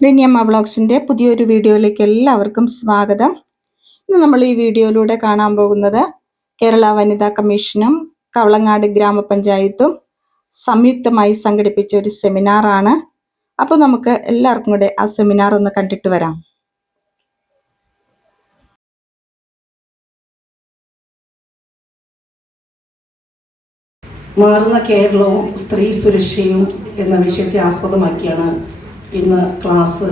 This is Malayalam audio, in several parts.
റിനിയമ്മ വ്ളോഗ്സിന്റെ പുതിയൊരു വീഡിയോയിലേക്ക് എല്ലാവർക്കും സ്വാഗതം. ഇന്ന് നമ്മൾ ഈ വീഡിയോയിലൂടെ കാണാൻ പോകുന്നത് കേരള വനിതാ കമ്മീഷനും കവളങ്ങാട് ഗ്രാമപഞ്ചായത്തും സംയുക്തമായി സംഘടിപ്പിച്ച ഒരു സെമിനാറാണ് അപ്പോൾ നമുക്ക് എല്ലാവർക്കും കൂടെ ആ സെമിനാർ ഒന്ന് കണ്ടിട്ട് വരാം. മാറുന്ന കേരളവും സ്ത്രീ സുരക്ഷയും എന്ന വിഷയത്തെ ആസ്പദമാക്കിയാണ് ഇന്ന് ക്ലാസ്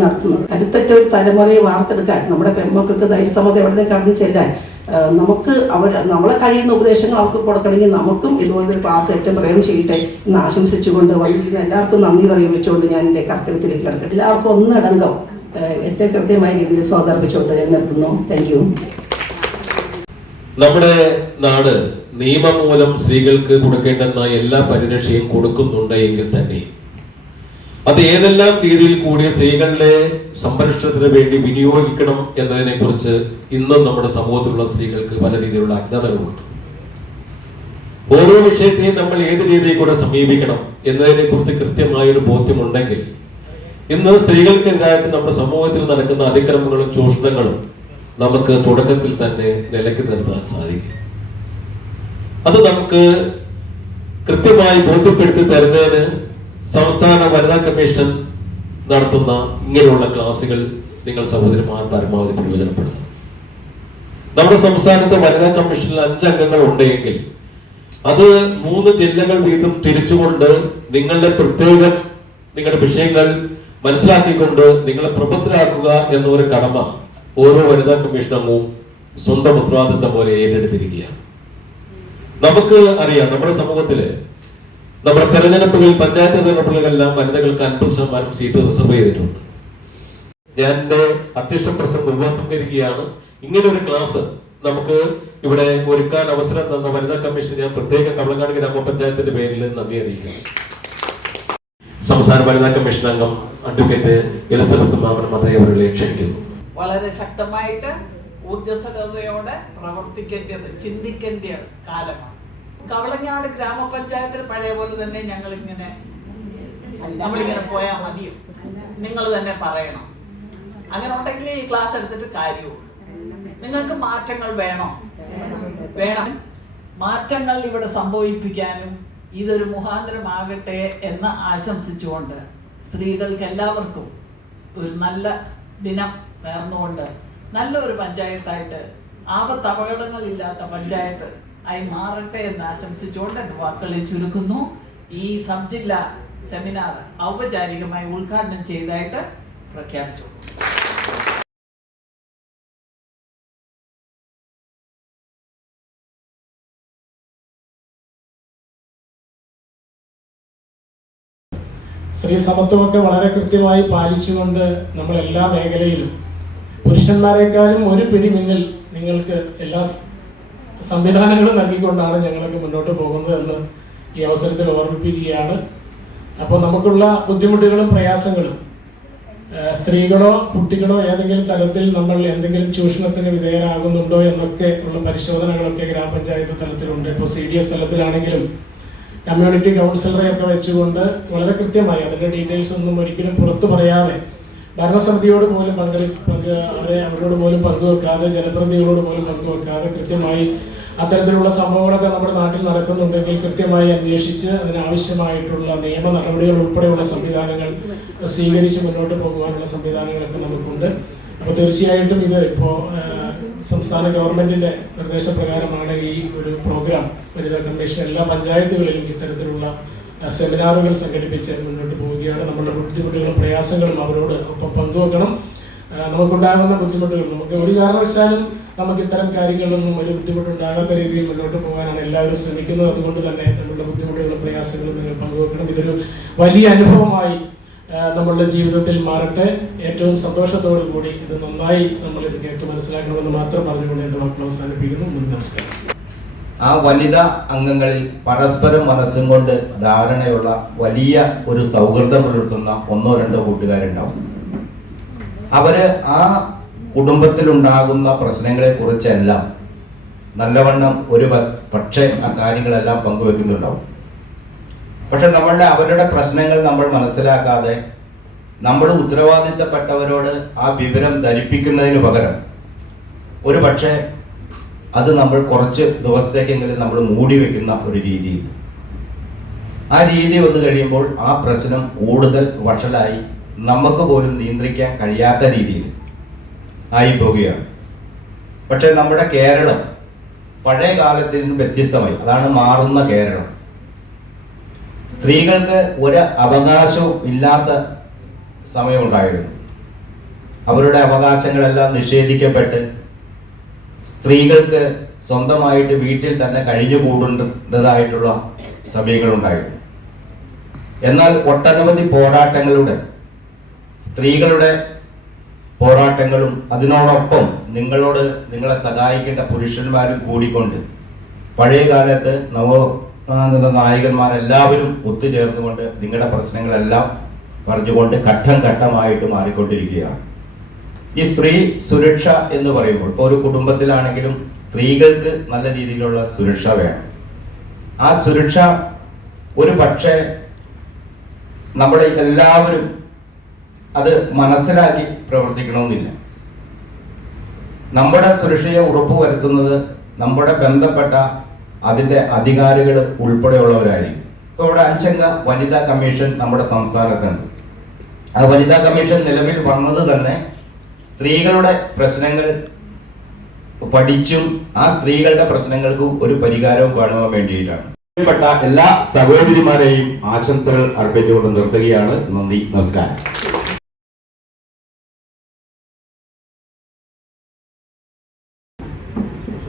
നടത്തുന്നത്. കരുത്തറ്റ ഒരു തലമുറയെ വാർത്തെടുക്കാൻ നമ്മുടെ പെൺമക്കൾക്ക് ധൈര്യസമത എവിടെ നിന്ന് കടന്നു ചെല്ലാൻ നമുക്ക് അവർ നമ്മളെ കഴിയുന്ന ഉപദേശങ്ങൾ അവർക്ക് കൊടുക്കണമെങ്കിൽ നമുക്കും ഇതുപോലൊരു ക്ലാസ് ഏറ്റവും പ്രയോഗം ചെയ്യട്ടെ എന്ന് ആശംസിച്ചുകൊണ്ട് വന്നിരിക്കുന്ന എല്ലാവർക്കും നന്ദി അറിയിച്ചുകൊണ്ട് ഞാൻ എന്റെ കർത്തവ്യത്തിലേക്ക് കിടക്കട്ടെ. എല്ലാവർക്കും ഒന്നടങ്കം ഏറ്റവും കൃത്യമായ രീതിയിൽ സ്വാതർപ്പിച്ചുകൊണ്ട് ഞാൻ നിർത്തുന്നു. താങ്ക് യു നമ്മുടെ നാട് നിയമം മൂലം സ്ത്രീകൾക്ക് കൊടുക്കേണ്ടുന്ന എല്ലാ പരിരക്ഷയും കൊടുക്കുന്നുണ്ട് എങ്കിൽ തന്നെ. അത് ഏതെല്ലാം രീതിയിൽ കൂടി സ്ത്രീകളുടെ സംരക്ഷണത്തിന് വേണ്ടി വിനിയോഗിക്കണം എന്നതിനെ കുറിച്ച് ഇന്നും നമ്മുടെ സമൂഹത്തിലുള്ള സ്ത്രീകൾക്ക് പല രീതിയിലുള്ള അജ്ഞതകളുണ്ട് ഓരോ വിഷയത്തെയും നമ്മൾ ഏത് രീതിയിൽ കൂടെ സമീപിക്കണം എന്നതിനെ കുറിച്ച് കൃത്യമായ ഒരു ബോധ്യമുണ്ടെങ്കിൽ ഇന്ന് സ്ത്രീകൾക്കെതിരായിട്ട് നമ്മുടെ സമൂഹത്തിൽ നടക്കുന്ന അതിക്രമങ്ങളും ചൂഷണങ്ങളും നമുക്ക് തുടക്കത്തിൽ തന്നെ നിലയ്ക്ക് നിർത്താൻ സാധിക്കും. അത് നമുക്ക് കൃത്യമായി ബോധ്യപ്പെടുത്തി തരുന്നതിന് സംസ്ഥാന വനിതാ കമ്മീഷൻ നടത്തുന്ന ഇങ്ങനെയുള്ള ക്ലാസുകൾ നിങ്ങൾ സഹോദരിമാർ പരമാവധി പ്രയോജനപ്പെടുത്തണം. നമ്മുടെ സംസ്ഥാനത്തെ വനിതാ കമ്മീഷനിൽ അഞ്ചംഗങ്ങൾ ഉണ്ടെങ്കിൽ അത് മൂന്ന് ജില്ലകൾ വീതം തിരിച്ചുകൊണ്ട് നിങ്ങളുടെ പ്രത്യേകം നിങ്ങളുടെ വിഷയങ്ങൾ മനസ്സിലാക്കിക്കൊണ്ട് നിങ്ങളെ പ്രബുദ്ധരാക്കുക എന്ന ഒരു കടമ ഓരോ വനിതാ കമ്മീഷൻ അംഗവും സ്വന്തം ഉത്തരവാദിത്തം പോലെ ഏറ്റെടുത്തിരിക്കുകയാണ്. നമുക്ക് അറിയാം നമ്മുടെ സമൂഹത്തിൽ നമ്മുടെ തെരഞ്ഞെടുപ്പുകളിൽ പഞ്ചായത്ത് തെരഞ്ഞെടുപ്പുകളിലെല്ലാം വനിതകൾക്ക് അൻപത് ശതമാനം സീറ്റ് റിസർവ് ചെയ്തിട്ടുണ്ട്. ഞാൻ എന്റെ അധ്യക്ഷ പ്രസംഗം ഉപസംഹരിക്കുകയാണ്. ഇങ്ങനെ ഒരു ക്ലാസ് നമുക്ക് ഇവിടെ ഒരുക്കാൻ അവസരം തന്ന വനിതാ കമ്മീഷൻ ഞാൻ പ്രത്യേക കവളങ്ങാട് ഗ്രാമപഞ്ചായത്തിന്റെ പേരിൽ നന്ദി അറിയിക്കുന്നു. സംസ്ഥാന വനിതാ കമ്മീഷൻ അംഗം അഡ്വക്കേറ്റ് എലിസബത്ത് മാമൻ ക്ഷണിക്കുന്നു. വളരെ ശക്തമായിട്ട് ഊർജസ്വലതയോടെ പ്രവർത്തിക്കേണ്ടത് ചിന്തിക്കേണ്ട കാലമാണ്. കവളങ്ങാട് ഗ്രാമപഞ്ചായത്തിൽ പഴയ പോലെ തന്നെ ഞങ്ങൾ ഇങ്ങനെ നമ്മളിങ്ങനെ പോയാൽ മതിയോ? നിങ്ങൾ തന്നെ പറയണം. അങ്ങനെ ഉണ്ടെങ്കിൽ ഈ ക്ലാസ് എടുത്തിട്ട് കാര്യവും നിങ്ങൾക്ക് മാറ്റങ്ങൾ വേണോ? വേണം. മാറ്റങ്ങൾ ഇവിടെ സംഭവിപ്പിക്കാനും ഇതൊരു മുഖാന്തരമാകട്ടെ എന്ന് ആശംസിച്ചുകൊണ്ട് സ്ത്രീകൾക്ക് എല്ലാവർക്കും ഒരു നല്ല ദിനം നേർന്നുകൊണ്ട് നല്ലൊരു പഞ്ചായത്തായിട്ട് ആപത്ത് അപകടങ്ങളില്ലാത്ത പഞ്ചായത്ത് ആയി മാറട്ടെ എന്ന് ആശംസിച്ചുകൊണ്ട് എന്റെ വാക്കുകളിൽ ചുരുക്കുന്നു. ഈ സബ് ജില്ലാ സെമിനാർ ഔപചാരികമായി ഉദ്ഘാടനം ചെയ്തതായിട്ട് പ്രഖ്യാപിച്ചു. സ്ത്രീ സമത്വമൊക്കെ വളരെ കൃത്യമായി പാലിച്ചുകൊണ്ട് നമ്മൾ എല്ലാ മേഖലയിലും പുരുഷന്മാരെക്കാളും ഒരു പിടി മുന്നിൽ നിങ്ങൾക്ക് എല്ലാ സ് സംവിധാനങ്ങളും നൽകിക്കൊണ്ടാണ് ഞങ്ങളൊക്കെ മുന്നോട്ട് പോകുന്നത് എന്ന് ഈ അവസരത്തിൽ ഓർമ്മിപ്പിക്കുകയാണ്. അപ്പോൾ നമുക്കുള്ള ബുദ്ധിമുട്ടുകളും പ്രയാസങ്ങളും സ്ത്രീകളോ കുട്ടികളോ ഏതെങ്കിലും തലത്തിൽ നമ്മൾ എന്തെങ്കിലും ചൂഷണത്തിന് വിധേയരാകുന്നുണ്ടോ എന്നൊക്കെ ഉള്ള പരിശോധനകളൊക്കെ ഗ്രാമപഞ്ചായത്ത് തലത്തിലുണ്ട്. ഇപ്പോൾ സി ഡി എസ് തലത്തിലാണെങ്കിലും കമ്മ്യൂണിറ്റി കൗൺസിലറെ ഒക്കെ വെച്ചുകൊണ്ട് വളരെ കൃത്യമായി അതിന്റെ ഡീറ്റെയിൽസ് ഒന്നും ഒരിക്കലും പുറത്തു പറയാതെ ഭരണസമിതിയോട് പോലും പങ്കെടു പങ്ക് അവരെ അവരോട് പോലും പങ്കുവെക്കാതെ ജനപ്രതിനിധികളോട് പോലും പങ്കുവെക്കാതെ കൃത്യമായി അത്തരത്തിലുള്ള സംഭവങ്ങളൊക്കെ നമ്മുടെ നാട്ടിൽ നടക്കുന്നുണ്ടെങ്കിൽ കൃത്യമായി അന്വേഷിച്ച് അതിനാവശ്യമായിട്ടുള്ള നിയമ നടപടികൾ ഉൾപ്പെടെയുള്ള സംവിധാനങ്ങൾ സ്വീകരിച്ച് മുന്നോട്ട് പോകുവാനുള്ള സംവിധാനങ്ങളൊക്കെ നമുക്കുണ്ട്. അപ്പോൾ തീർച്ചയായിട്ടും ഇത് ഇപ്പോൾ സംസ്ഥാന ഗവൺമെന്റിന്റെ നിർദ്ദേശപ്രകാരമാണ് ഈ ഒരു പ്രോഗ്രാം വനിതാ കമ്മീഷൻ എല്ലാ പഞ്ചായത്തുകളിലും ഇത്തരത്തിലുള്ള സെമിനാറുകൾ സംഘടിപ്പിച്ച് മുന്നോട്ട് പോവുകയാണ് നമ്മുടെ ബുദ്ധിമുട്ടുകളും പ്രയാസങ്ങളും അവരോട് ഒപ്പം പങ്കുവെക്കണം. നമുക്കുണ്ടാകുന്ന ബുദ്ധിമുട്ടുകൾ. നമുക്ക് ഒരു കാരണവശാലും നമുക്ക് ഇത്തരം കാര്യങ്ങളിലൊന്നും ഒരു ബുദ്ധിമുട്ടുണ്ടാകാത്ത രീതിയിൽ മുന്നോട്ട് പോകാനാണ് എല്ലാവരും ശ്രമിക്കുന്നത്. അതുകൊണ്ട് തന്നെ നമ്മളുടെ ബുദ്ധിമുട്ടുകളും പ്രയാസങ്ങളും നിങ്ങൾ പങ്കുവെക്കണം. ഇതൊരു വലിയ അനുഭവമായി നമ്മളുടെ ജീവിതത്തിൽ മാറട്ടെ. ഏറ്റവും സന്തോഷത്തോടു കൂടി ഇത് നന്നായി നമ്മൾ ഇത് കേട്ട് മനസ്സിലാക്കണമെന്ന് മാത്രം പറഞ്ഞുകൊണ്ട് എന്റെ വാക്കുകൾ അവസാനിപ്പിക്കുന്നു. നമസ്കാരം. ആ വനിതാ അംഗങ്ങളിൽ പരസ്പരം മനസ്സും കൊണ്ട് ധാരണയുള്ള വലിയ ഒരു സൗഹൃദം പുലർത്തുന്ന ഒന്നോ രണ്ടോ കൂട്ടുകാരുണ്ടാവും. അവർ ആ കുടുംബത്തിലുണ്ടാകുന്ന പ്രശ്നങ്ങളെ കുറിച്ചെല്ലാം നല്ലവണ്ണം ഒരു പക്ഷേ ആ കാര്യങ്ങളെല്ലാം പങ്കുവെക്കുന്നുണ്ടാവും. പക്ഷെ നമ്മളുടെ അവരുടെ പ്രശ്നങ്ങൾ നമ്മൾ മനസ്സിലാക്കാതെ നമ്മൾ ഉത്തരവാദിത്തപ്പെട്ടവരോട് ആ വിവരം ധരിപ്പിക്കുന്നതിന് പകരം ഒരു പക്ഷേ അത് നമ്മൾ കുറച്ച് ദിവസത്തേക്കെങ്കിലും നമ്മൾ മൂടി വെക്കുന്ന ഒരു രീതി ആ രീതി വന്നു കഴിയുമ്പോൾ ആ പ്രശ്നം കൂടുതൽ വഷളായി നമുക്ക് പോലും നിയന്ത്രിക്കാൻ കഴിയാത്ത രീതിയിൽ ആയി പോവുകയാണ് പക്ഷേ നമ്മുടെ കേരളം പഴയ കാലത്തിൽ നിന്ന് വ്യത്യസ്തമായി അതാണ് മാറുന്ന കേരളം. സ്ത്രീകൾക്ക് ഒരു അവകാശവും ഇല്ലാത്ത സമയമുണ്ടായിരുന്നു അവരുടെ അവകാശങ്ങളെല്ലാം നിഷേധിക്കപ്പെട്ട് സ്ത്രീകൾക്ക് സ്വന്തമായിട്ട് വീട്ടിൽ തന്നെ കഴിഞ്ഞു കൂടേണ്ടതായിട്ടുള്ള സമയങ്ങളുണ്ടായിരുന്നു. എന്നാൽ ഒട്ടനവധി പോരാട്ടങ്ങളുടെ സ്ത്രീകളുടെ പോരാട്ടങ്ങളും അതിനോടൊപ്പം നിങ്ങളോട് നിങ്ങളെ സഹായിക്കേണ്ട പുരുഷന്മാരും കൂടിക്കൊണ്ട് പഴയ കാലത്ത് നവോത്ഥാന നായകന്മാരെല്ലാവരും ഒത്തുചേർന്നുകൊണ്ട് നിങ്ങളുടെ പ്രശ്നങ്ങളെല്ലാം പറഞ്ഞുകൊണ്ട് ഘട്ടം ഘട്ടമായിട്ട് മാറിക്കൊണ്ടിരിക്കുകയാണ്. ഈ സ്ത്രീ സുരക്ഷ എന്ന് പറയുമ്പോൾ ഒരു കുടുംബത്തിലാണെങ്കിലും സ്ത്രീകൾക്ക് നല്ല രീതിയിലുള്ള സുരക്ഷ വേണം. ആ സുരക്ഷ ഒരു പക്ഷേ നമ്മുടെ എല്ലാവരും അത് മനസ്സിലാക്കി പ്രവർത്തിക്കണമെന്നില്ല. നമ്മുടെ സുരക്ഷയെ ഉറപ്പുവരുത്തുന്നത് നമ്മുടെ ബന്ധപ്പെട്ട അതിന്റെ അധികാരികൾ ഉൾപ്പെടെയുള്ളവരായിരിക്കും. ഇപ്പോൾ ഇവിടെ അഞ്ചംഗ വനിതാ കമ്മീഷൻ നമ്മുടെ സംസ്ഥാനത്തുണ്ട്. ആ വനിതാ കമ്മീഷൻ നിലവിൽ വന്നത് തന്നെ സ്ത്രീകളുടെ പ്രശ്നങ്ങൾ പഠിച്ചും ആ സ്ത്രീകളുടെ പ്രശ്നങ്ങൾക്ക് ഒരു പരിഹാരവും കാണുവാൻ വേണ്ടിയിട്ടാണ്. പ്പെട്ട എല്ലാ സഹോദരിമാരെയും ആശംസകൾ അർപ്പിച്ചുകൊണ്ട് നിർത്തുകയാണ്. നന്ദി നമസ്കാരം.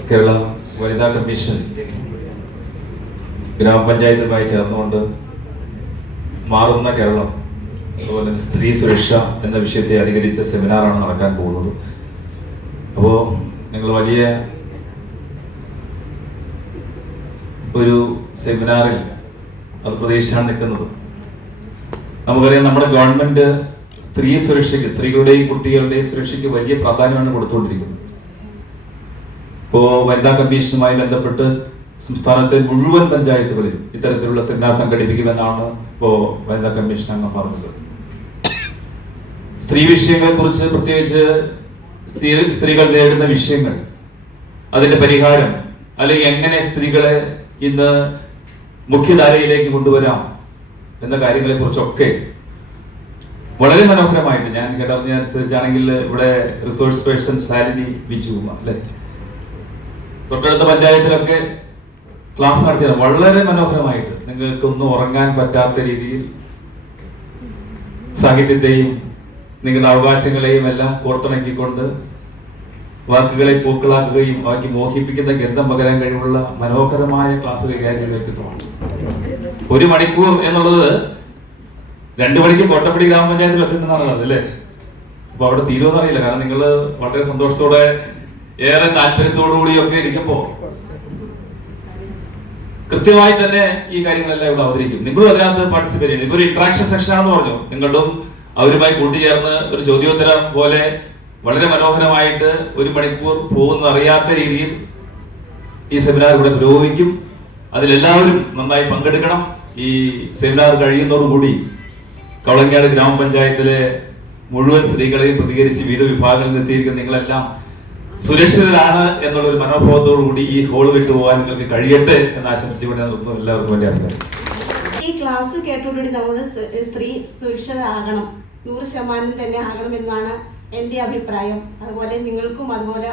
കേരള വനിതാ കമ്മീഷൻ ഗ്രാമപഞ്ചായത്തുമായി ചേർന്നുകൊണ്ട് മാറുന്ന കേരളം അതുപോലെ തന്നെ സ്ത്രീ സുരക്ഷ എന്ന വിഷയത്തെ അധികരിച്ച സെമിനാറാണ് നടക്കാൻ പോകുന്നത്. അപ്പോൾ നിങ്ങൾ വലിയ ഒരു സെമിനാറിൽ അത് പ്രതീക്ഷിച്ചാണ് നിൽക്കുന്നത്. നമുക്കറിയാം നമ്മുടെ ഗവൺമെന്റ് സ്ത്രീ സുരക്ഷയ്ക്ക് സ്ത്രീകളുടെയും കുട്ടികളുടെയും സുരക്ഷയ്ക്ക് വലിയ പ്രാധാന്യമാണ് കൊടുത്തുകൊണ്ടിരിക്കുന്നത്. ഇപ്പോ വനിതാ കമ്മീഷനുമായി ബന്ധപ്പെട്ട് സംസ്ഥാനത്തെ മുഴുവൻ പഞ്ചായത്തുകളിൽ ഇത്തരത്തിലുള്ള സെമിനാർ സംഘടിപ്പിക്കുമെന്നാണ് ഇപ്പോ വനിതാ കമ്മീഷൻ അംഗം പറഞ്ഞത്. സ്ത്രീ വിഷയങ്ങളെ കുറിച്ച് പ്രത്യേകിച്ച് സ്ത്രീ സ്ത്രീകൾ നേരിടുന്ന വിഷയങ്ങൾ അതിന്റെ പരിഹാരം അല്ലെങ്കിൽ എങ്ങനെ സ്ത്രീകളെ ഇന്ന് മുഖ്യധാരയിലേക്ക് കൊണ്ടുവരാം എന്ന കാര്യങ്ങളെ കുറിച്ചൊക്കെ വളരെ മനോഹരമായിട്ട് ഞാൻ കേട്ടറിഞ്ഞ അനുസരിച്ചാണെങ്കിൽ ഇവിടെ റിസോഴ്സ് പേഴ്സൺ ശാലിനി ബിജു അല്ലെ? തൊട്ടടുത്ത പഞ്ചായത്തിലൊക്കെ ക്ലാസ് നടത്തിയത് വളരെ മനോഹരമായിട്ട്. നിങ്ങൾക്കൊന്നും ഉറങ്ങാൻ പറ്റാത്ത രീതിയിൽ സാഹിത്യത്തെയും നിങ്ങളുടെ അവകാശങ്ങളെയും എല്ലാം കോർത്തിണക്കിക്കൊണ്ട് വാക്കുകളെ പൂക്കളാക്കുകയും ബാക്കി മോഹിപ്പിക്കുന്ന ഗന്ധം പകരാൻ കഴിവുള്ള മനോഹരമായ ക്ലാസ് കൈകാര്യം വ്യക്തിത്വമാണ്. ഒരു മണിക്കൂർ എന്നുള്ളത് രണ്ടു മണിക്ക് കോട്ടപ്പടി ഗ്രാമപഞ്ചായത്തിൽ എത്തുന്നതാണ് അല്ലേ? അപ്പൊ അവിടെ തീരുമെന്ന് അറിയില്ല കാരണം നിങ്ങൾ വളരെ സന്തോഷത്തോടെ ഏറെ താല്പര്യത്തോടു ഒക്കെ ഇരിക്കുമ്പോ കൃത്യമായി തന്നെ ഈ കാര്യങ്ങളെല്ലാം ഇവിടെ അവതരിക്കും. നിങ്ങളും അതിനകത്ത് പാർട്ടിസിപ്പേറ്റ് ചെയ്യണം. ഇപ്പൊ ഒരു ഇന്ററാക്ഷൻ സെക്ഷൻ ആണെന്ന് പറഞ്ഞു. നിങ്ങളും അവരുമായി കൂട്ടിച്ചേർന്ന് ഒരു ചോദ്യോത്തരം പോലെ വളരെ മനോഹരമായിട്ട് ഒരു മണിക്കൂർ പോകുന്ന അറിയാത്ത രീതിയിൽ ഈ സെമിനാർ ഇവിടെ പുരോഗമിക്കും. അതിലെല്ലാവരും നന്നായി പങ്കെടുക്കണം. ഈ സെമിനാർ കഴിയുന്നതോടുകൂടി കവളങ്ങാട് ഗ്രാമപഞ്ചായത്തിലെ മുഴുവൻ സ്ത്രീകളെയും പ്രതികരിച്ച് വിവിധ വിഭാഗങ്ങളിൽ എത്തിയിരിക്കുന്ന നിങ്ങളെല്ലാം സുരക്ഷിതരാണ് എന്നുള്ള ഒരു മനോഭാവത്തോടു കൂടി ഈ ഹോൾ വിട്ടു പോകാൻ നിങ്ങൾക്ക് കഴിയട്ടെ എന്ന് ആശംസിച്ചുകൊണ്ട് എല്ലാവർക്കും വേണ്ടി ഈ ക്ലാസ് കേട്ടോടുകൂടി നമ്മൾ സ്ത്രീ സുരക്ഷിതരാകണം നൂറ് ശതമാനം തന്നെ ആകണം എന്നാണ് എന്റെ അഭിപ്രായം. അതുപോലെ നിങ്ങൾക്കും അതുപോലെ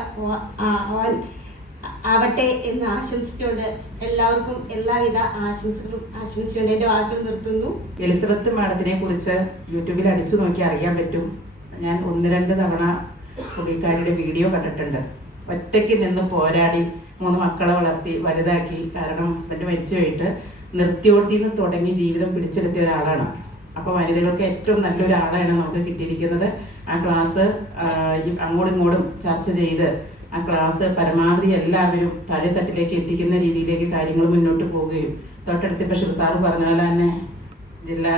ആവട്ടെ എന്ന് ആശംസിച്ചുകൊണ്ട് എല്ലാവർക്കും എല്ലാവിധ ആശംസകളും ആശംസിച്ചുകൊണ്ട് എന്റെ വാക്കുകൾ നിർത്തുന്നു. എലിസബത്ത് മാഡത്തിനെ കുറിച്ച് യൂട്യൂബിൽ അടിച്ചു നോക്കി അറിയാൻ പറ്റും. ഞാൻ ഒന്ന് രണ്ട് തവണ പുള്ളിക്കാരിയുടെ വീഡിയോ കണ്ടിട്ടുണ്ട്. ഒറ്റയ്ക്ക് നിന്ന് പോരാടി മൂന്ന് മക്കളെ വളർത്തി വലുതാക്കി കാരണം ഹസ്ബൻഡ് മരിച്ചു പോയിട്ട് നിർത്തിയോടത്തിൽ നിന്ന് തുടങ്ങി ജീവിതം പിടിച്ചെടുത്തിയ ഒരാളാണ്. അപ്പോൾ വനിതകൾക്ക് ഏറ്റവും നല്ലൊരു ആളാണ് നമുക്ക് കിട്ടിയിരിക്കുന്നത്. ആ ക്ലാസ് അങ്ങോട്ടും ഇങ്ങോട്ടും ചർച്ച ചെയ്ത് ആ ക്ലാസ് പരമാവധി എല്ലാവരും താഴെത്തട്ടിലേക്ക് എത്തിക്കുന്ന രീതിയിലേക്ക് കാര്യങ്ങൾ മുന്നോട്ട് പോവുകയും തൊട്ടടുത്ത് ഇപ്പോൾ ശിവസാറ് പറഞ്ഞ പോലെ തന്നെ ജില്ലാ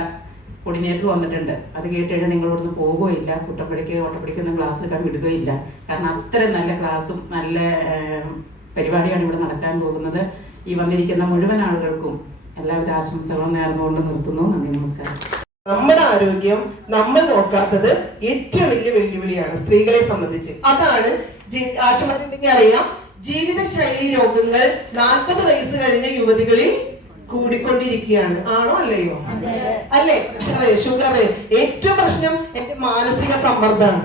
കൊടിനേരിൽ വന്നിട്ടുണ്ട്. അത് കേട്ട് കഴിഞ്ഞാൽ നിങ്ങൾ ഇവിടുന്ന് പോകുകയില്ല. കുട്ടപ്പടിക്ക് ഓട്ടപ്പടിക്ക് ക്ലാസ് എടുക്കാൻ വിടുകയില്ല. കാരണം അത്രയും നല്ല ക്ലാസ്സും നല്ല പരിപാടിയാണ് ഇവിടെ നടക്കാൻ പോകുന്നത്. ഈ വന്നിരിക്കുന്ന മുഴുവൻ ആളുകൾക്കും എല്ലാവിധ ആശംസകളും നേർന്നുകൊണ്ട് നിർത്തുന്നു. നന്ദി നമസ്കാരം. നമ്മുടെ ആരോഗ്യം നമ്മൾ നോക്കാത്തത് ഏറ്റവും വലിയ വെല്ലുവിളിയാണ് സ്ത്രീകളെ സംബന്ധിച്ച്. അതാണ് ആശുപത്രി അറിയാം ജീവിതശൈലി രോഗങ്ങൾ നാൽപ്പത് വയസ്സ് കഴിഞ്ഞ യുവതികളിൽ കൂടിക്കൊണ്ടിരിക്കുകയാണ്. ആണോ അല്ലയോ? അല്ലേ? പ്രഷറ് ഷുഗർ ഏറ്റവും പ്രശ്നം എന്റെ മാനസിക സമ്മർദ്ദമാണ്.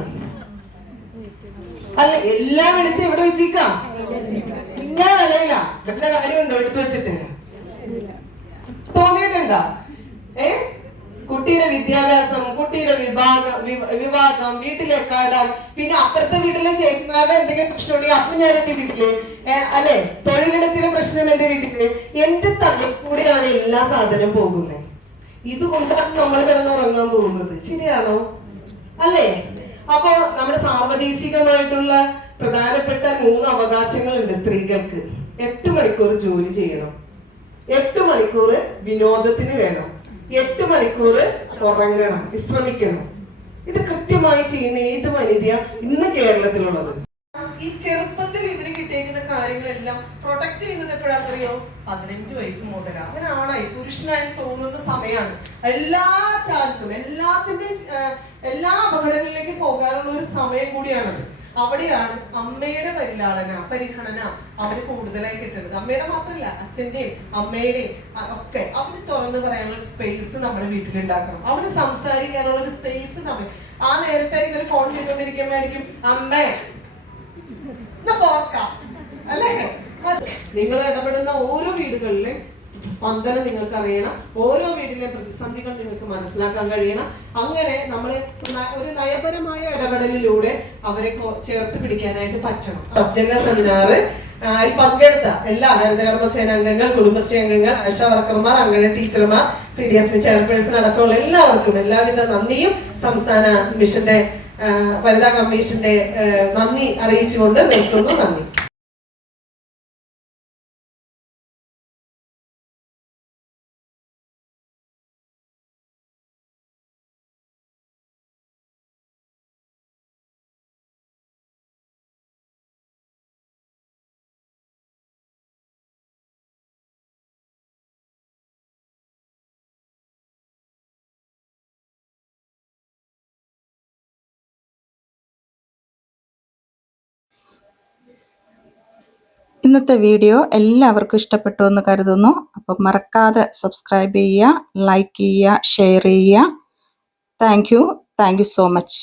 അല്ല? എല്ലാം എടുത്ത് എവിടെ വെച്ചേക്കാം? അല്ലയില്ല വല്ല കാര്യമുണ്ടോ? എടുത്തു വെച്ചിട്ട്? തോന്നിയിട്ടുണ്ടോ? ഏ? കുട്ടിയുടെ വിദ്യാഭ്യാസം കുട്ടിയുടെ വിഭാഗം വിവാഹം വീട്ടിലെ കടം പിന്നെ അപ്പുറത്തെ വീട്ടിലെ ചേച്ചിമാരുടെ എന്തെങ്കിലും പ്രശ്നമുണ്ടെങ്കിൽ അപ്പൊ ഞാൻ എന്റെ വീട്ടിൽ അല്ലെ? തൊഴിലിടത്തിലെ പ്രശ്നം എന്റെ വീട്ടിൽ. എന്റെ തലയിൽ കൂടെയാണ് എല്ലാ സാധനവും പോകുന്നത് ഇതുകൊണ്ടാണ് നമ്മൾ കിടന്നുറങ്ങാൻ പോകുന്നത്. ശരിയാണോ? അല്ലേ? അപ്പോ നമ്മുടെ സാർവദേശികമായിട്ടുള്ള പ്രധാനപ്പെട്ട മൂന്ന് അവകാശങ്ങളുണ്ട് സ്ത്രീകൾക്ക്. എട്ട് മണിക്കൂർ ജോലി ചെയ്യണം. എട്ട് മണിക്കൂർ വിനോദത്തിന് വേണം. എട്ട് മണിക്കൂർ ഉറങ്ങണം വിശ്രമിക്കണം. ഇത് കൃത്യമായി ചെയ്യുന്ന ഏത് വനിതയ ഇന്ന് കേരളത്തിലുള്ളത്? ഈ ചെറുപ്പത്തിൽ ഇവർ കിട്ടിയേക്കുന്ന കാര്യങ്ങളെല്ലാം പ്രൊട്ടക്ട് ചെയ്യുന്നത് എപ്പോഴാണെന്നറിയോ പതിനഞ്ച് വയസ്സ് മുതല അവനാണായി പുരുഷനായി തോന്നുന്ന സമയമാണ്. എല്ലാ ചാൻസും എല്ലാത്തിന്റെയും എല്ലാ അപകടങ്ങളിലേക്ക് പോകാനുള്ള ഒരു സമയം കൂടിയാണത്. അവിടെയാണ് അമ്മയുടെ പരിലാളന പരിഗണന അവർ കൂടുതലായി കിട്ടുന്നത്. അമ്മയുടെ മാത്രമല്ല അച്ഛന്റെയും അമ്മയുടെയും ഒക്കെ. അവർ തുറന്നു പറയാനുള്ള സ്പേസ് നമ്മുടെ വീട്ടിലുണ്ടാക്കണം. അവർ സംസാരിക്കാനുള്ള ഒരു സ്പേസ് നമ്മൾ. ആ നേരത്തായിരിക്കും ഒരു ഫോൺ ചെയ്തുകൊണ്ടിരിക്കുമ്പോഴായിരിക്കും അമ്മേ പോർക്കാം. അല്ലേ? നിങ്ങൾ ഇടപെടുന്ന ഓരോ വീടുകളിലും സ്പന്ദനം നിങ്ങൾക്ക് അറിയണം ഓരോ വീട്ടിലെ പ്രതിസന്ധികൾ നിങ്ങൾക്ക് മനസ്സിലാക്കാൻ കഴിയണം. അങ്ങനെ നമ്മൾ ഒരു നയപരമായ ഇടപെടലിലൂടെ അവരെ ചേർത്ത് പിടിക്കാനായിട്ട് പറ്റണം. സബ്ജന സെമിനാറ് പങ്കെടുത്ത എല്ലാ ഹരിതകർമ്മസേന അംഗങ്ങൾ കുടുംബശ്രീ അംഗങ്ങൾ ആശാ വർക്കർമാർ അംഗന ടീച്ചർമാർ സി ഡി എസ് ചെയർപേഴ്സൺ അടക്കമുള്ള എല്ലാവർക്കും എല്ലാവിധ നന്ദിയും സംസ്ഥാന മിഷന്റെ വനിതാ കമ്മീഷന്റെ നന്ദി അറിയിച്ചുകൊണ്ട് നിർത്തുന്നു. നന്ദി. ഇന്നത്തെ വീഡിയോ എല്ലാവർക്കും ഇഷ്ടപ്പെട്ടു എന്ന് കരുതുന്നു. അപ്പം മറക്കാതെ സബ്സ്ക്രൈബ് ചെയ്യുക ലൈക്ക് ചെയ്യുക ഷെയർ ചെയ്യുക. Thank you thank you so much